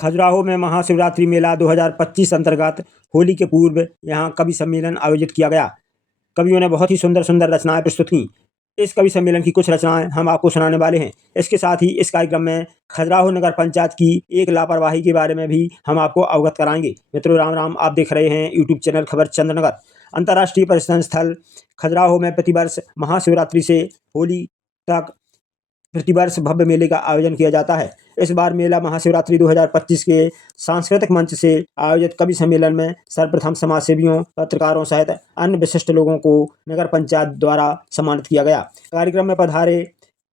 खजुराहो में महाशिवरात्रि मेला 2025 अंतर्गत होली के पूर्व यहाँ कवि सम्मेलन आयोजित किया गया। कवियों ने बहुत ही सुंदर सुंदर रचनाएं प्रस्तुत की। इस कवि सम्मेलन की कुछ रचनाएं हम आपको सुनाने वाले हैं। इसके साथ ही इस कार्यक्रम में खजुराहो नगर पंचायत की एक लापरवाही के बारे में भी हम आपको अवगत कराएंगे। मित्रों राम राम, आप देख रहे हैं यूट्यूब चैनल खबर चंद्रनगर। अंतर्राष्ट्रीय पर्यटन स्थल खजुराहो में प्रतिवर्ष महाशिवरात्रि से होली तक प्रतिवर्ष भव्य मेले का आयोजन किया जाता है। इस बार मेला महाशिवरात्रि 2025 के सांस्कृतिक मंच से आयोजित कवि सम्मेलन में सर्वप्रथम समाज सेवियों, पत्रकारों सहित अन्य विशिष्ट लोगों को नगर पंचायत द्वारा सम्मानित किया गया। कार्यक्रम में पधारे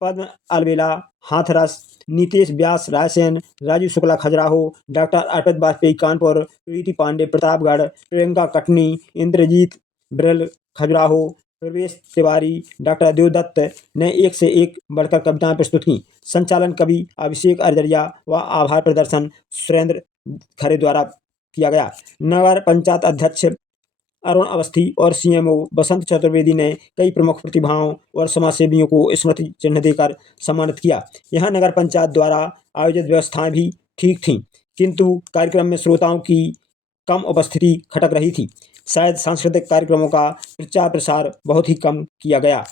पद्म अलवेला, हाथरस, नीतीश व्यास रायसेन, राजू शुक्ला खजुराहो, डॉक्टर अर्पित वाजपेयी कानपुर, प्रीति पांडे प्रतापगढ़, प्रियंका कटनी, इंद्रजीत ब्रिल खजुराहो, प्रवेश तिवारी, डॉक्टर देवदत्त ने एक से एक बढ़कर कविताएं प्रस्तुत की। संचालन कवि अभिषेक अर्जरिया व आभार प्रदर्शन सुरेंद्र खरे द्वारा किया गया। नगर पंचायत अध्यक्ष अरुण अवस्थी और सीएमओ बसंत चतुर्वेदी ने कई प्रमुख प्रतिभाओं और समाजसेवियों को स्मृति चिन्ह देकर सम्मानित किया। यहाँ नगर पंचायत द्वारा आयोजित व्यवस्थाएं भी ठीक थीं, किंतु कार्यक्रम में श्रोताओं की कम उपस्थिति खटक रही थी। शायद सांस्कृतिक कार्यक्रमों का प्रचार प्रसार बहुत ही कम किया गया।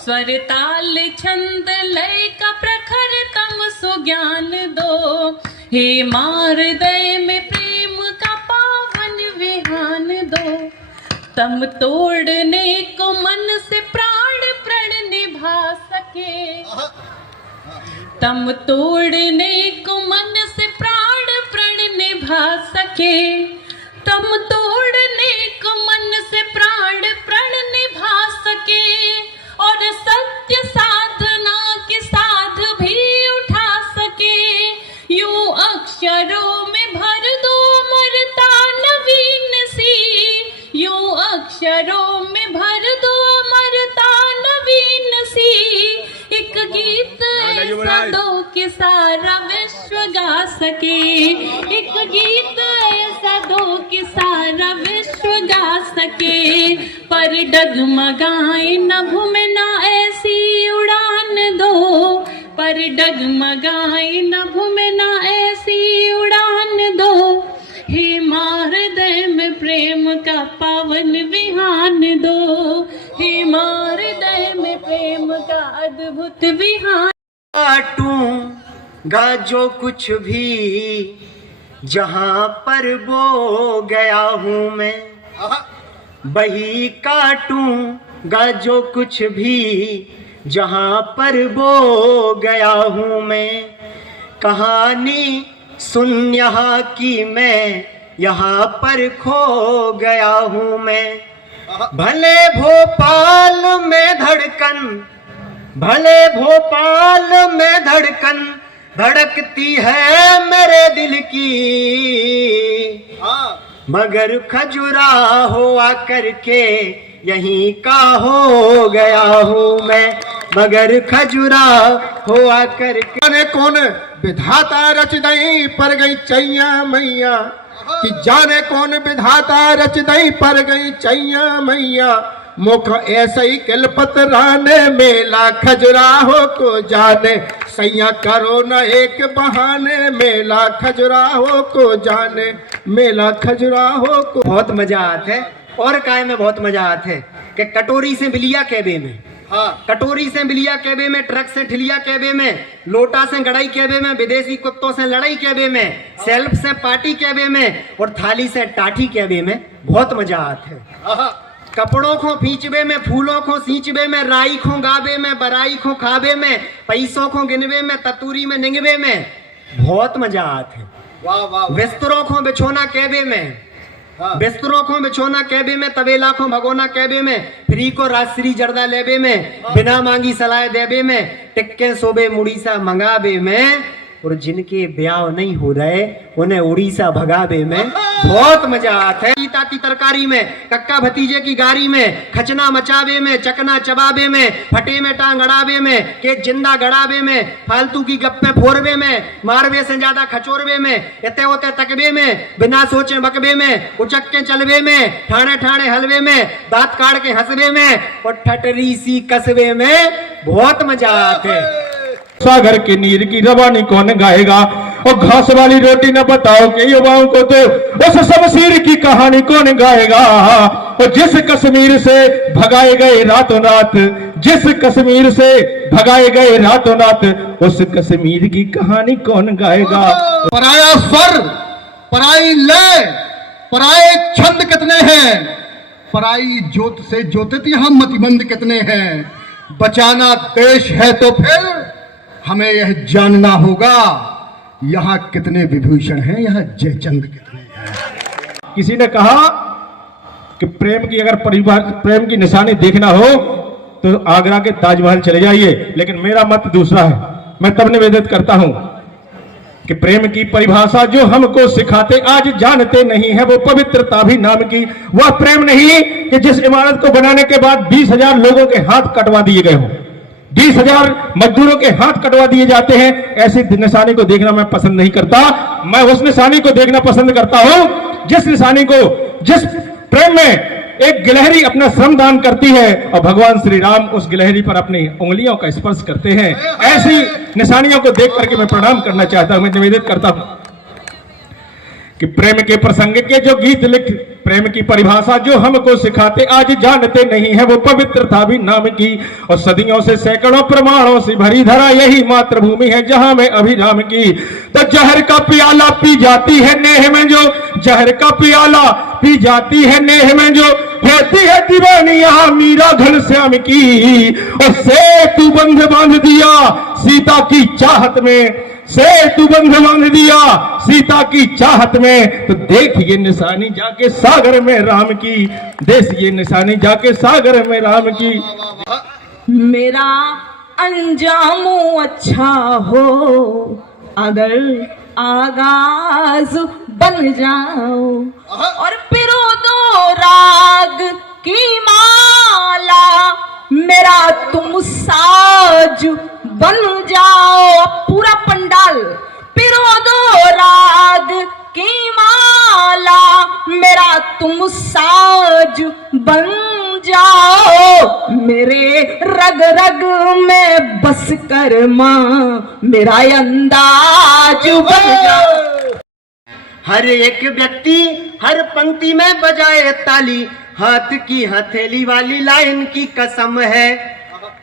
स्वर ताल छंद लय का प्रखर कम सुज्ञान दो, हे मार दय में प्रेम का पावन विहान दो। तम तोड़ने को मन से प्राण प्रण निभा सके, तम तोड़ने को मन से प्राण प्रण निभा सके, तम तोड़ने को मन से प्राण प्रण निभा सके, और सत्य साधना की साध भी उठा सके। यूं अक्षरों में भर दो अमरता नवीन सी, यूं अक्षरों में भर दो अमरता नवीन सी। एक गीत ऐसा दो कि सारा विश्व गा सके, एक गीत ऐसा दो कि सारा विश्व गा सके। पर डगमगाए नभ में ना ऐसी उड़ान दो, पर डगमगाए नभ में ना ऐसी उड़ान दो। हे मार दय में प्रेम का पावन विहान दो, हे मार दय में प्रेम का अद्भुत विहान। काटूंगा जो कुछ भी जहां पर बो गया हूं मैं, वही काटूंगा जो कुछ भी जहां पर बो गया हूं मैं। कहानी सुन यहाँ की मैं यहाँ पर खो गया हूं मैं। भले भोपाल में धड़कन, भले भोपाल में धड़कन धड़कती है मेरे दिल की, मगर खजुराहो आकर के यहीं का हो गया हूँ मैं, मगर खजुराहो आकर के। जाने कौन विधाता रच दई पर गई चैया मैया, कि जाने कौन विधाता रच दई पर गई चैया मैया। मुख ऐसे ही किलपत राने मेला खजुराहो को जाने, सैया करो न एक बहाने मेला खजुराहो को जाने, मेला खजुराहो को। बहुत मजा आता है और काय में बहुत मजा आता है कि कटोरी से बिलिया कैबे में, हाँ कटोरी से बिलिया कैबे में, ट्रक से ठिलिया कैबे में, लोटा से गड़ाई कैबे में, विदेशी कुत्तों से लड़ाई कैबे में, सेल्फ से पार्टी कैबे में और थाली से टाठी कैबे में बहुत मजा आता है। कपड़ों को फींचबे में, फूलों को सींचबे में, राई को गाबे में, बराई को खाबे में, पैसों को गिनबे में, ततूरी में निंगबे में बहुत मजा आता है। वाह वाह। बिस्तरों को बिछोना कैबे में, बिस्तरों को बिछोना कैबे में, तबेला को भगोना कैबे में, फ्री को राजश्री जर्दा लेबे में, बिना मांगी सलाह देबे में, टिक्के सोबे मुड़ीसा मंगाबे में, और जिनके ब्याह नहीं हो रहे उन्हें उड़ीसा भगाबे में बहुत मजा आता है। सीता की तरकारी में, कक्का भतीजे की गाड़ी में, खचना मचाबे में, चकना चबाबे में, फटे में टांग अड़ाबे में, केक जिंदा गड़ाबे में, फालतू की गप्पे फोड़बे में, मारवे से ज्यादा खचोरबे में, इते होते तकबे में, बिना सोचे बकबे में, उचक के चलबे में, ठाणे ठाणे हलवे में, दांत काट के हंसबे में और ठटरी सी कसबे में बहुत मजा आते। सागर के नीर की रवानी कौन गाएगा, और घास वाली रोटी न बताओ के युवाओं को तो उस शमशीर की कहानी कौन गाएगा। और जिस कश्मीर से भगाए गए रातों रात, जिस कश्मीर से भगाए गए रातों रात, उस कश्मीर की कहानी कौन गाएगा। पराया स्वर, पराई लय, पराए छंद कितने हैं, पराई ज्योत से ज्योतित यहाँ मतिमंद कितने हैं। बचाना देश है तो फिर हमें यह जानना होगा, यहाँ कितने विभूषण हैं, यहाँ जयचंद कितने हैं। किसी ने कहा कि प्रेम की अगर परिवार प्रेम की निशानी देखना हो तो आगरा के ताजमहल चले जाइए, लेकिन मेरा मत दूसरा है। मैं तब निवेदित करता हूं कि प्रेम की परिभाषा जो हमको सिखाते आज जानते नहीं है, वो पवित्रता भी नाम की। वह प्रेम नहीं कि जिस इमारत को बनाने के बाद 20,000 लोगों के हाथ कटवा दिए गए हों, 20,000 मजदूरों के हाथ कटवा दिए जाते हैं। ऐसी निशानी को देखना मैं पसंद नहीं करता। मैं उस निशानी को देखना पसंद करता हूं जिस निशानी को, जिस प्रेम में एक गिलहरी अपना श्रमदान करती है और भगवान श्री राम उस गिलहरी पर अपनी उंगलियों का स्पर्श करते हैं। ऐसी निशानियों को देख करके मैं प्रणाम करना चाहता हूं। मैं निवेदित करता हूं कि प्रेम के प्रसंग के जो गीत लिख, प्रेम की परिभाषा जो हमको सिखाते आज जानते नहीं है, वो पवित्रता भी नाम की। और सदियों से सैकड़ों प्रमाणों से भरी धरा यही मातृभूमि है जहां में अभिराम की। तो जहर का प्याला पी जाती है नेह में जो, जहर का प्याला पी जाती है नेह में जो, कहती है दीवानी यहाँ मीरा घनश्याम की। और सेतु बंध बांध दिया सीता की चाहत में, सेतु बंध बांध दिया सीता की चाहत में। तो देखिए निशानी जाके सागर में राम की, देखिए निशानी जाके सागर में राम की। मेरा अंजाम अच्छा हो अगर आगाज बन जाओ, और पिरो दो राग की माला, मेरा तुम साज बन जाओ। पूरा पंडाल पिरो दो राग की माला, मेरा तुम साज बन जाओ। मेरे रग रग में बस कर मां मेरा अंदाज बन जाओ। हर एक व्यक्ति हर पंक्ति में बजाए ताली, हाथ की हथेली वाली लाइन की कसम है।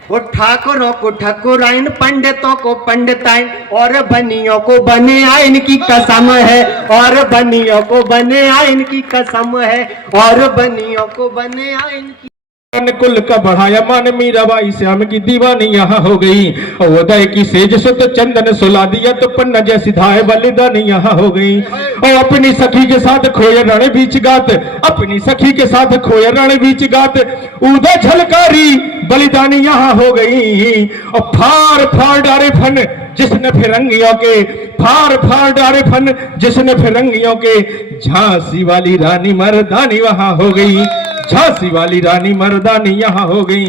वो ठाकुरों को ठाकुराइन, पंडितों को पंडिताइन, और बनियों को बने आइन की कसम है, और बनियों को बने आइन की कसम है, और बनियों को बने आइन की। कुल का बढ़ाया मान मीराबाई श्याम की दीवानी यहाँ हो गई। और उदय की सेज सुत चंदन सुला दिया तो पन्ना जैसी धाय बलिदानी यहाँ हो गई। और अपनी सखी के साथ खोए रण बीच गात, अपनी सखी के साथ खोए रण बीच गात, उदय झलकारी बलिदानी यहाँ हो गई। और फार फार डारे फन जिसने फिरंगियों के, फार फार डारे फन जिसने फिरंगियों के, झांसी वाली रानी मर्दानी वहां हो गई, झांसी वाली रानी मर्दानी यहाँ हो गई।